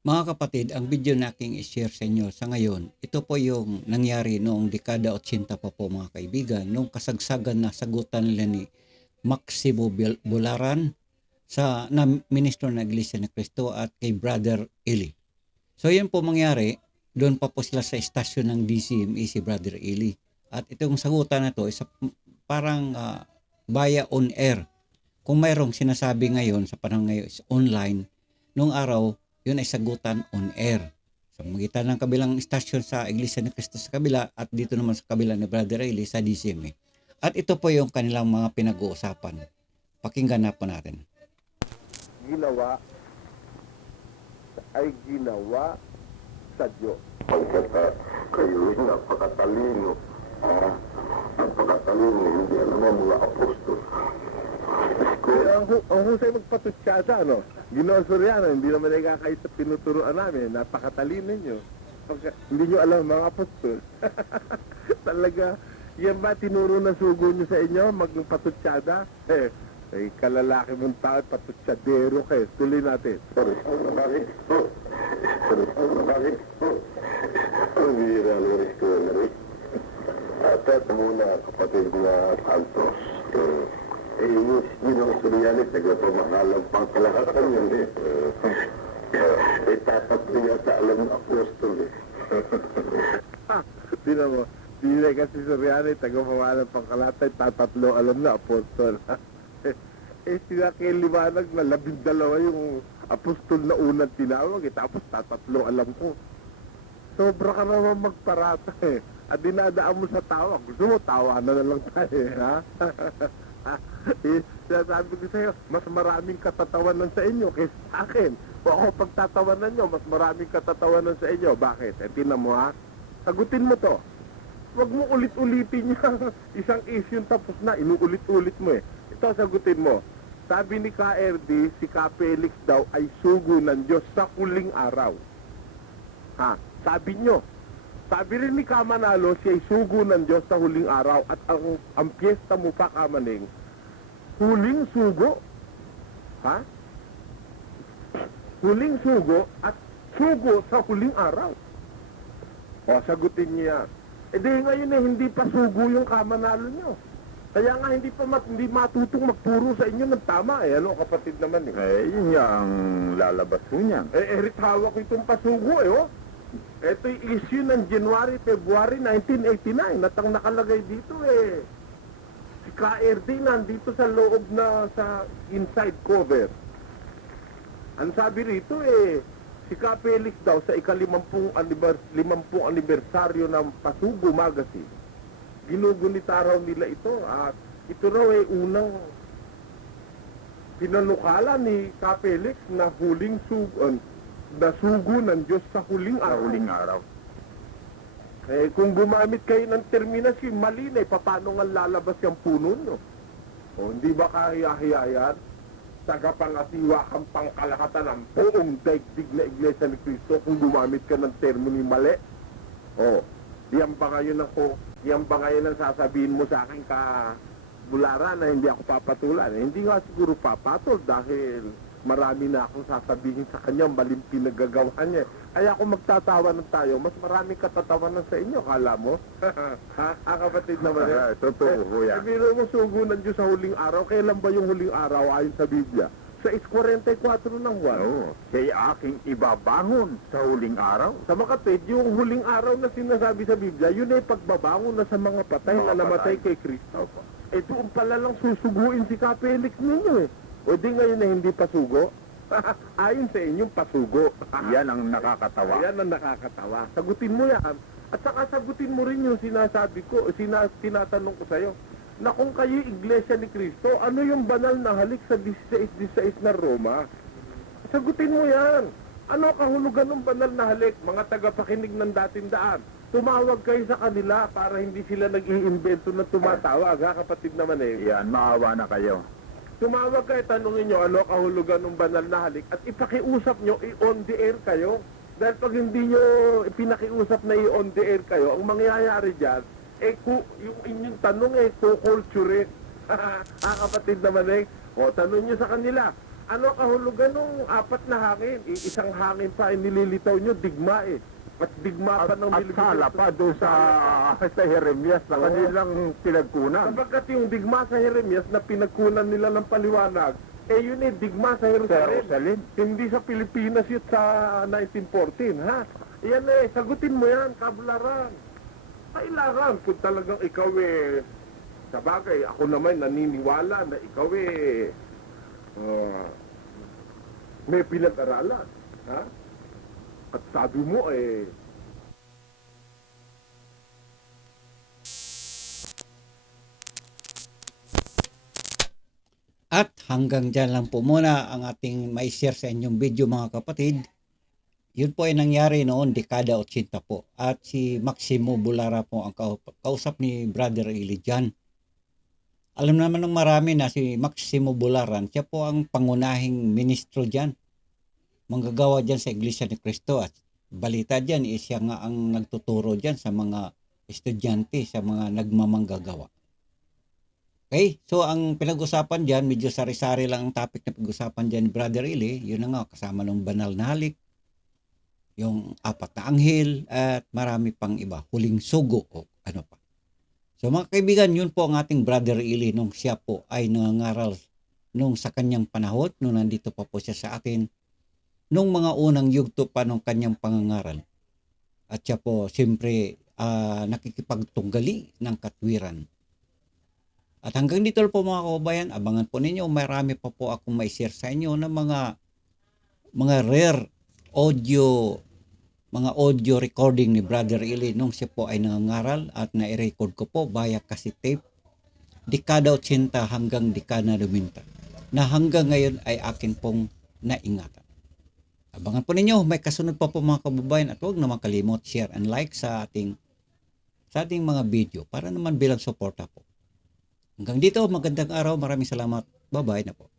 Mga kapatid, ang video na aking i-share sa inyo sa ngayon, ito po yung nangyari noong dekada 80 pa po mga kaibigan, noong kasagsagan na sagutan nila ni Maximo Bularan sa na ministro ng Iglesia ni Cristo at kay Brother Eli. So yun po mangyari, doon pa po sila sa istasyon ng DCME si Brother Eli. At itong sagutan na to, isa parang via on air. Kung mayroong sinasabi ngayon sa panahon ngayon is online, nung araw, yun ay sagutan on air. Sa magitan ng kabilang istasyon sa Iglesia ni Cristo sa kabila at dito naman sa kabila ni Brother Eli sa DCME. At ito po yung kanilang mga pinag-uusapan. Pakinggan na po natin. Ginawa ay ginawa sa Diyos. Pagkat kayo'y napakatalino. Napakatalino, hindi alam ang mga apostol. Kaya ang husay magpatutsada, ano? Ginoon Soriano, hindi naman nakakait sa pinuturoan namin. Napakatalino nyo. Hindi nyo alam mga apostol. Talaga, yan ba tinuro na sugo nyo sa inyo, magpatutsada? Kalalaki mong tao, patutsadero kayo. Tuloy natin. Sorry, bakit? Bakit? Ang bihira ng missionary. At muna, kapatid na Santos. Yung Ginoong Soriano, tagapamahalang pangkalahatan yun tatatlo yata alam ng apostol Tinan mo, hindi kasi Soriano, tagapamahalang pangkalahatan, tatatlo alam na apostol. Sila kay liwanag na 12 yung apostol na unang tinawag, tapos tatatlo alam ko. Sobra ka naman magparata At dinadaan mo sa tawa. Gusto mo, tawanan na lang tayo, ha? Sinasabi ko sa'yo, mas maraming katatawanan sa inyo kaysa sa akin. O ako, pagtatawanan nyo, mas maraming katatawanan sa inyo. Bakit? Tinan mo, ha? Sagutin mo to. Huwag mo ulit-ulitin niya. Isang issue tapos na, inuulit-ulit mo Ito, sagutin mo. Sabi ni KRD, si Felix daw ay sugo ng Diyos sa huling araw. Ha? Sabi nyo. Sabi rin ni Kamanalo, siya ay sugo ng Diyos sa huling araw at ang piyesta mo pa, Kamaning, huling sugo. Ha? Huling sugo at sugo sa huling araw. O, sagutin niya. Ngayon hindi pa sugo yung Kamanalo nyo. Kaya nga hindi matutong magturo sa inyo ng tama Ano, kapatid naman yun nga ang lalabas ko niya. Erit hawak itong pasugo oh. Ito'y issue ng January, February 1989 at ang nakalagay dito si KRD nandito sa loob na sa inside cover. Ang sabi rito si Felix daw sa ika-50 anibersaryo ng Pasugo Magazine. Ginugunita raw nila ito at ito raw unang pinanukala ni Felix na huling sugo ng Diyos sa huling araw. Kung gumamit kayo ng terminasyon, mali na paano nga lalabas yung puno nyo? O hindi ba kaya yan? Tagapangasiwa kang pangkalahatan ng buong daigdig na Iglesia ni Cristo kung gumamit ka ng termini mali? O, yan ba ngayon ang sasabihin mo sa akin Bularan na hindi ako papatulan? Hindi nga siguro papatol dahil marami na akong sasabihin sa kanya, maling pinagagawa niya. Kaya kung magtatawanan tayo, mas maraming katatawanan sa inyo, kala mo? Kapatid naman Totoo yan. Biro mo sugo ng Diyos sa huling araw. Kailan ba yung huling araw ayon sa Biblia? Sa 44 ng Juan. Kaya aking ibabangon sa huling araw. Sa makatid, yung huling araw na sinasabi sa Biblia, yun ay pagbabangon na sa mga patay na namatay kay Kristo. Doon pala lang susuguin si Felix ninyo O di ngayon na hindi pasugo? Ayon sa inyong pasugo. Yan ang nakakatawa. Yan ang nakakatawa. Sagutin mo yan. At saka sagutin mo rin yung sinasabi ko, tinatanong ko sa'yo, na kung kayo Iglesia ni Cristo, ano yung banal na halik sa 16-16 na Roma? Sagutin mo yan. Ano kahulugan ng banal na halik? Mga tagapakinig ng dating daan. Tumawag kayo sa kanila para hindi sila nag-iimbento na tumatawag, kapatid naman Yan, maawa na kayo. Tumawag kayo, tanungin nyo ano kahulugan ng banal na halik at ipakiusap nyo, i-on the air kayo. Dahil pag hindi nyo pinakiusap na i-on the air kayo, ang mangyayari dyan, yung inyong tanong kukulture. Kapatid naman O, tanong nyo sa kanila, Ano kahulugan nung apat na hangin? Isang hangin pa inililitaw nyo, digma eh. Mas digma pa ng At sala pa doon sa Jeremias na Oo. kanilang pinagkunan. Sapagkat yung digma sa Jeremias na pinagkunan nila ng paliwanag, eh yun eh, digma sa Jerusalem. Jerusalem. Hindi sa Pilipinas yun sa 1914, ha? Yan eh, sagutin mo yan, kabularan. Kailangan kung talagang ikaw eh, sa bagay, ako naman naniniwala na ikaw eh, may pinag-aralan, ha? At sabi mo eh, At hanggang dyan lang po muna ang ating mai-share sa inyong video mga kapatid. Yun po ay nangyari noon, dekada 80 po. At si Maximo Bulara po ang kausap ni Brother Eli dyan. Alam naman ng marami na si Maximo Bularan, siya po ang pangunahing ministro dyan. Manggagawa dyan sa Iglesia ni Cristo. At balita dyan, siya nga ang nagtuturo dyan sa mga estudyante, sa mga nagmamanggagawa. Okay, so ang pinag-usapan dyan, medyo sari-sari lang ang topic na pinag-usapan dyan ni Brother Eli. Yun na nga, kasama ng banal na halik, yung apat na anghel, at marami pang iba, huling sugo o ano pa. So mga kaibigan, yun po ang ating Brother Eli nung siya po ay nangangaral nung sa kanyang panahon, nung nandito pa po siya sa atin, nung mga unang yugto pa nung kanyang pangangaral. At siya po, siyempre, nakikipagtunggali ng katwiran. At hanggang dito po mga kababayan, abangan po ninyo, marami pa po akong may share sa inyo ng mga rare audio, mga audio recording ni Brother Eli nung siya po ay nangangaral at na-record ko po via cassette tape, dekada 80 hanggang dekada 90, na hanggang ngayon ay akin pong naingatan. Abangan po ninyo, may kasunod pa po mga kababayan, at huwag naman kalimot share and like sa ating mga video para naman bilang suporta po. Hanggang dito, magandang araw, maraming salamat, bye-bye na po.